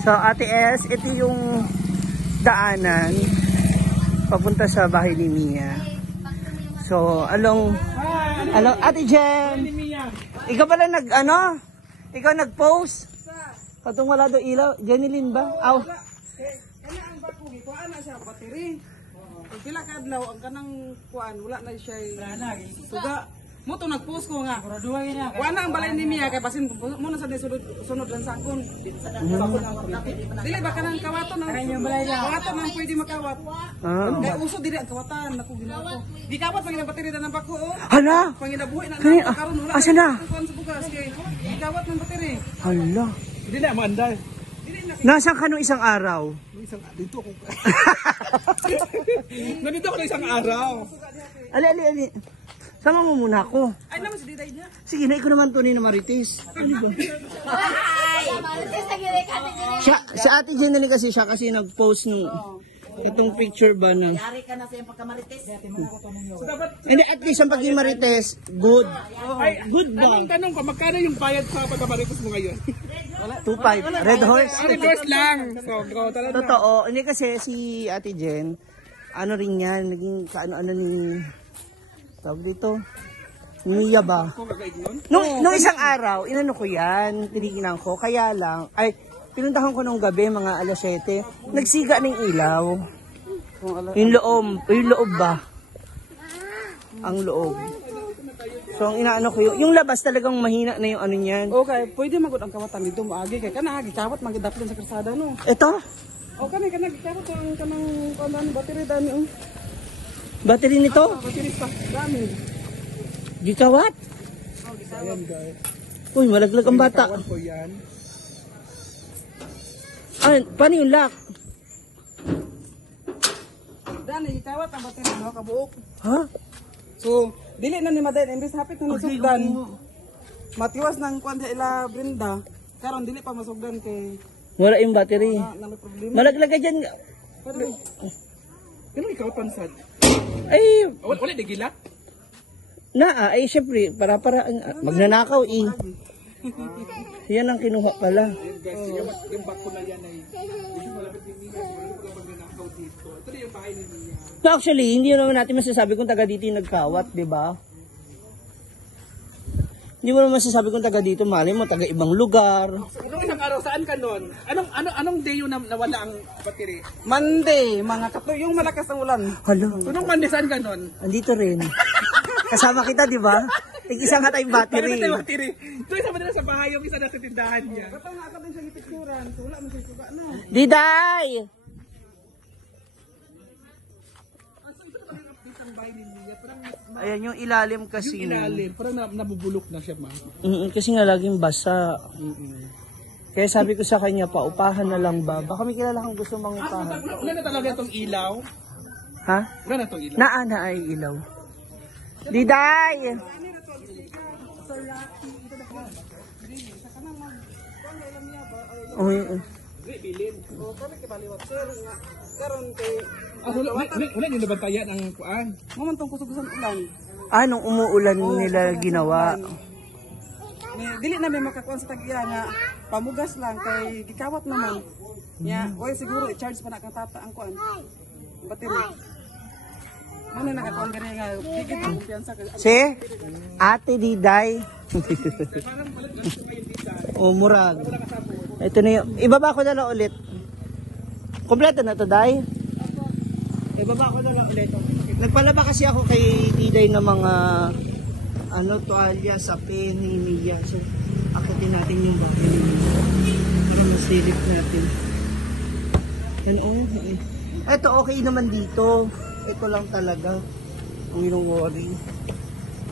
So Ate S, ito yung daanan papunta sa bahay ni Mia. So, along Ate Jen, ikaw pala ikaw nag-post? Katong wala do ilaw, Jenilyn ba? Aw. Kana ang bako gikuan na siya battery. Kung pila ka adlaw ang kanang kuan wala na siya suga. Mo to nag-post ko nga. Wala ang balay ni Mia kay basin mo na sa sunod lang sakon. Dili ba kanang kawaton ang kawaton ang pwede makawat. Kay uso dili ang kawatan nako ginako. Di kawat pag battery na ng bako. Hala. Panginabuhi na karon wala. Asa na? Kuan sa bugas kay di kawat ng battery. Hala. Dili na maandal. Nasaan ka nung isang araw? Dito ako. Nandito ako ng isang araw. Ali. Sama mo muna ako. Ay naman si Diday niya. Sige na, ikaw naman tunay na Marites. Si Ate Jenny kasi siya kasi nag-post nung itong picture ba na. Yari ka na sa iyong pagkamarites. Hindi, at least ang pagiging Marites, good. Good ba? Anong tanong ko, magkano yung bayad sa pagkamarites mo ngayon? 2.5. Red Horse. Red Horse lang. So, talaga. Totoo. Hindi kasi si Ate Jen, ano rin yan, naging kaano-ano ni, tawag dito, Mia ba? Nung isang araw, inano ko yan, tiniginan ko, kaya lang, ay, pinuntahan ko nung gabi, mga alas 7, nagsiga ng ilaw. Yung loob ba? Ang loob. So, ang inaano ko yung labas talagang mahina na yung ano niyan. Okay, pwede magod ang kawatan dito maagi kay kana gikawat magidapon sa kalsada no. Ito? O kana gikawat ang kanang battery dani. Battery nito? Battery pa dami. Gikawat? Oh, gikawat guys. Uy, malaglag ang bata. Ko yan. Ah, paano yung lock? Dani gikawat ang battery no kabuok. Ha? So, dili na ni Maday imbis hapit na nasugdan. Matiwas nang kuan sa ila Brenda. Karon dili pa masugdan kay Wala yung battery. na may problema. Malaglag ka dyan. Kano ikaw pansad? Ay, Wala di gila. ay syempre, para magnanakaw eh. Yan ang kinuha pala. Yung bako na yan ay dito malapit ni Mia, wala magnanakaw dito. Ito na yung bahay ni Mia. So actually, hindi naman natin masasabi kung taga dito yung nagkawat, di ba? Hindi mo naman masasabi kung taga dito, mali mo, taga ibang lugar. Anong isang araw saan ka nun? Anong day yun na nawala ang battery? Monday, mga kato, yung malakas na ulan. Hala, Anong Monday saan ka nun? andito rin. Kasama kita, di ba? Tig-isa nga tayong battery. Bakit battery? Ito isa ba nila sa bahay yung isa na sa tindahan niya? Kato nga ka din siya ipikturan, so wala mo siya suga, no? Diday! Ayan yung ilalim kasi. Yung ilalim, parang nabubulok na siya, ma. Kasi nga laging basa. Kaya sabi ko sa kanya, paupahan na lang ba? Baka may kilala kang gusto mang upahan. Wala na talaga itong ilaw. Ha? Wala na itong ilaw. Na ay ilaw. Diday! Bilin. O, kami kibaliwat, sir. Karon kay... wala yung nabantayan ang kuan. Mamantong kusog-kusog ulan. Nung umuulan nila ginawa. Dili na may makakuan sa tagiya nga pamugas lang kay gikawat naman. Nya, oy siguro i-charge pa na kang tata ang kuan. Battery. Muna nakakuan gani nga higit ang kumpiyansa kay Si Ate Diday. Murag. Ito na yung, ibaba ko na lang ulit. Kompleto na to, Day? Ibaba ko na lang ulit. Nagpalaba kasi ako kay Diday ng mga tuwalya sa penny niya. So, akitin natin yung bahay. Para masilip natin. Yan, Ito, okay naman dito. Ito lang talaga ang worry.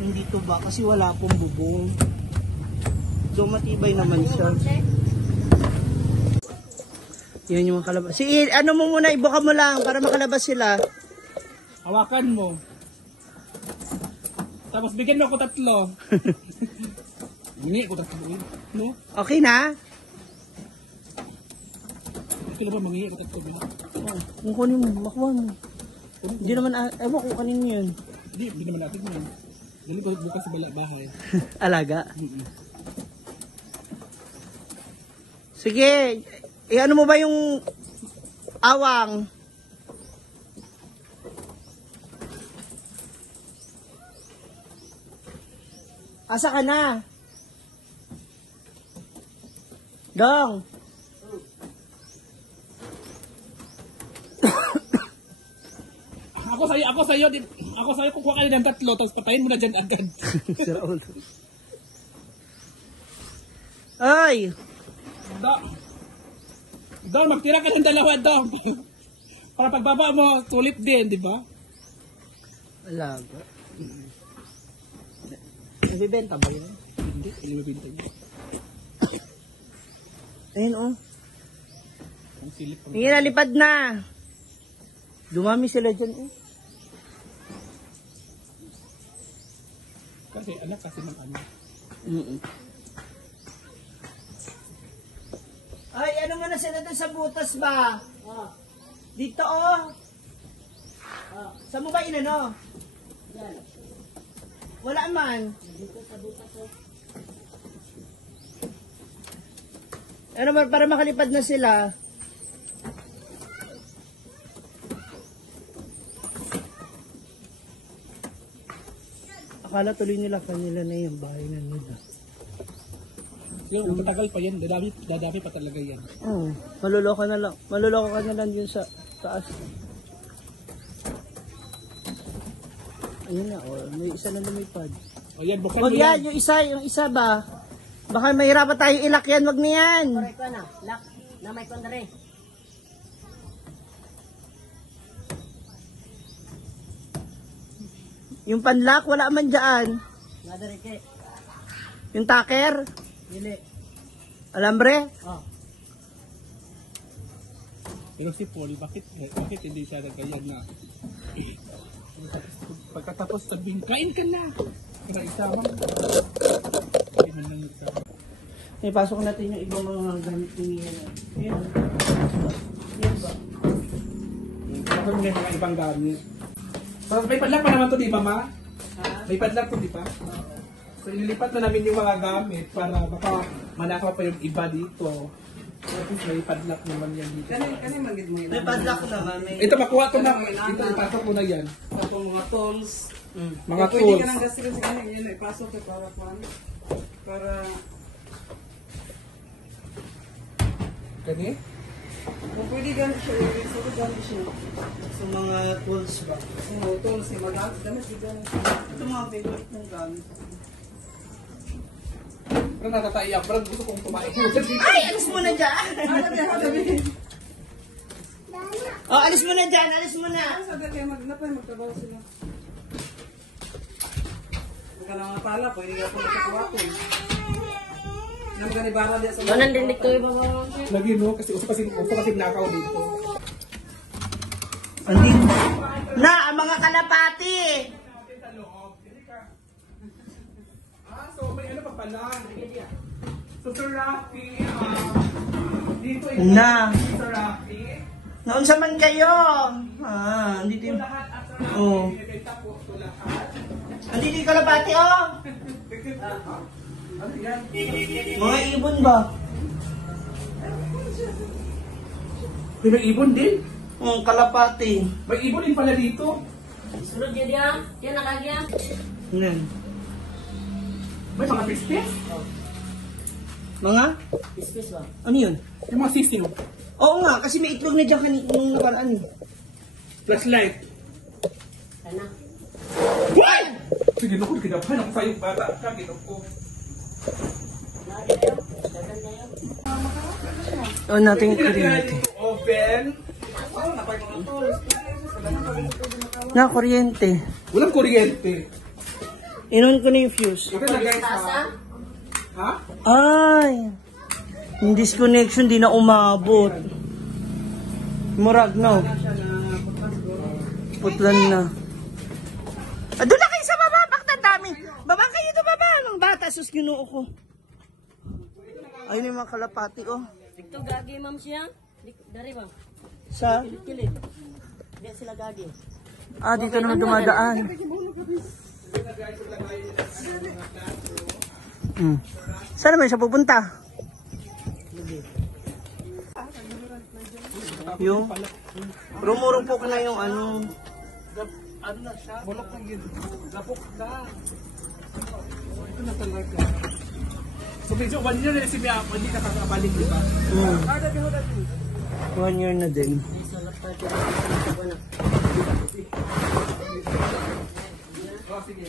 Hindi to ba? Kasi wala pong bubong. So, matibay naman siya. Yan yung mga kalabas. Ano mo muna, ibuka mo lang para makalabas sila. hawakan mo. Tapos bigyan mo ako 3. Hindi ko 3. No? Okay na? Ito na ba mangingi ako 3? Kung kunin mo, makuha mo. Hindi naman, ewan kung kanino yun. Hindi naman natin yun. Dali ko bukas sa bahay. Alaga? Sige, ano mo ba yung awang? Asa ka na? Dong. Ako sa'yo, kukuha ka ng 3, tapos patayin mo na dyan agad. Sira ulo. Ay! Daw, magtira ka ng 2 daw. Para pagbaba mo, sulit din, di ba? Alaga. Nabibenta ba yun? Hindi, ilibibinta niya. Ayun oh. Ang silip pa. Hindi nalipad na. Dumami sila dyan oh. Kasi anak kasi ng ano. Ay, ano mo na sila doon sa butas ba? Dito oh. Saan mo ba inano? Wala man. Dito sa butas oh. Ano ba, para makalipad na sila. Akala tuloy nila kanila na yung bahay na nila. Yung matagal pa yan, dadami pa talaga yan. Oo, maluloko na lang. Maluloko ka na lang yun sa taas. Ayun na, oh, may isa na lumipad. O yan, buksan Wag mo yan. yan, yung isa ba? Baka mahirapan tayo ilak yan, wag na yan. Correct ko na. Lock. Na may kondre. Yung panlock, wala man dyan. Nadarike. Yung taker, Dili. alambre. Oh. Pero si Paul, bakit hindi siya nagkayan na? Pagkatapos sabihin, kain ka na! Kaya isama. Kain na lang isa. May pasok natin yung ibang mga gamit ni Ayan. Yan ba? Baka mo na yung mga ibang gamit. May padlock pa naman to, di ba ma? May padlock to, di ba? So ililipat na namin yung mga gamit para baka manakaw pa yung iba dito. Tapos may padlock naman yan dito. Kani magid mo yun. May padlock naman. May... Ito, makuha ko na. Ito, ipasok ko na yan. Itong mga tools. Mga Pwede tools. ka nang gasirin sa kanya. Yan, ipasok ko para kuhan. Para... Gani? Kung pwede ganit siya. Sabi ganit siya. Sa mga tools ba? Oo, tools niya. Mag-gamit. Gamit siya ganit. Ito mga favorite ng gamit. Pero natataiyak. Pero gusto kong kumain. Ay, alis mo na dyan! Oh, alis mo na dyan, alis mo na! Sabi kayo, magtrabaho sila. Huwag ka lang pala, pwede ka pala sa kuwapin. Nang ganibara diya sa Doon din dito iba ba? Lagi no, kasi uso kasi nakaw dito. Andi. Na, ang mga kalapati! So may ano pa pala. So Sir Rafi, dito Na. Sir Rafi. Noon sa man kayo! Andito yung... Lahat at Oh. ibenta po ito lahat. Andito yung kalapati, oh! Ano yan? Mga ibon ba? May ibon din. Kalapati. May ibon din pala dito. Sunod niya diya. Yan nakagya. Yan. May mga pistes. Mga? Pispis ba? Ano yun? Yung mga sisiw. Oo nga, kasi may itlog na dyan nung nakaraan eh. Flashlight. Sana. What? Sige, naku, kinabahan ako sa'yo bata. Kagin ako. Lagi kayo. Dagan kayo. Oo natin yung Pinagkakalit kuryente. yung oven. Na, kuryente. Walang kuryente. Inon ko na yung fuse. Ito na guys Tasa? ha. Ha? Ay! Yung disconnection di na umabot. Murag, no? Putlan na. Doon na kayo sa baba! Bakit ang dami? Baba kayo doon baba! Ang bata, sus ginoo ko. Ayun yung mga kalapati, oh. Dito gagi ma'am siya. Dari ba? Sa? Kilit. Hindi sila gagi. Dito naman dumadaan. Saan naman siya pupunta? Yung rumurupok na yung ano. Ano na siya? Bulok na yun. Lapok na. Ito na talaga. So medyo 1 year na si Mia, hindi nakakabalik, di ba? 1 year na din. Oh, sige.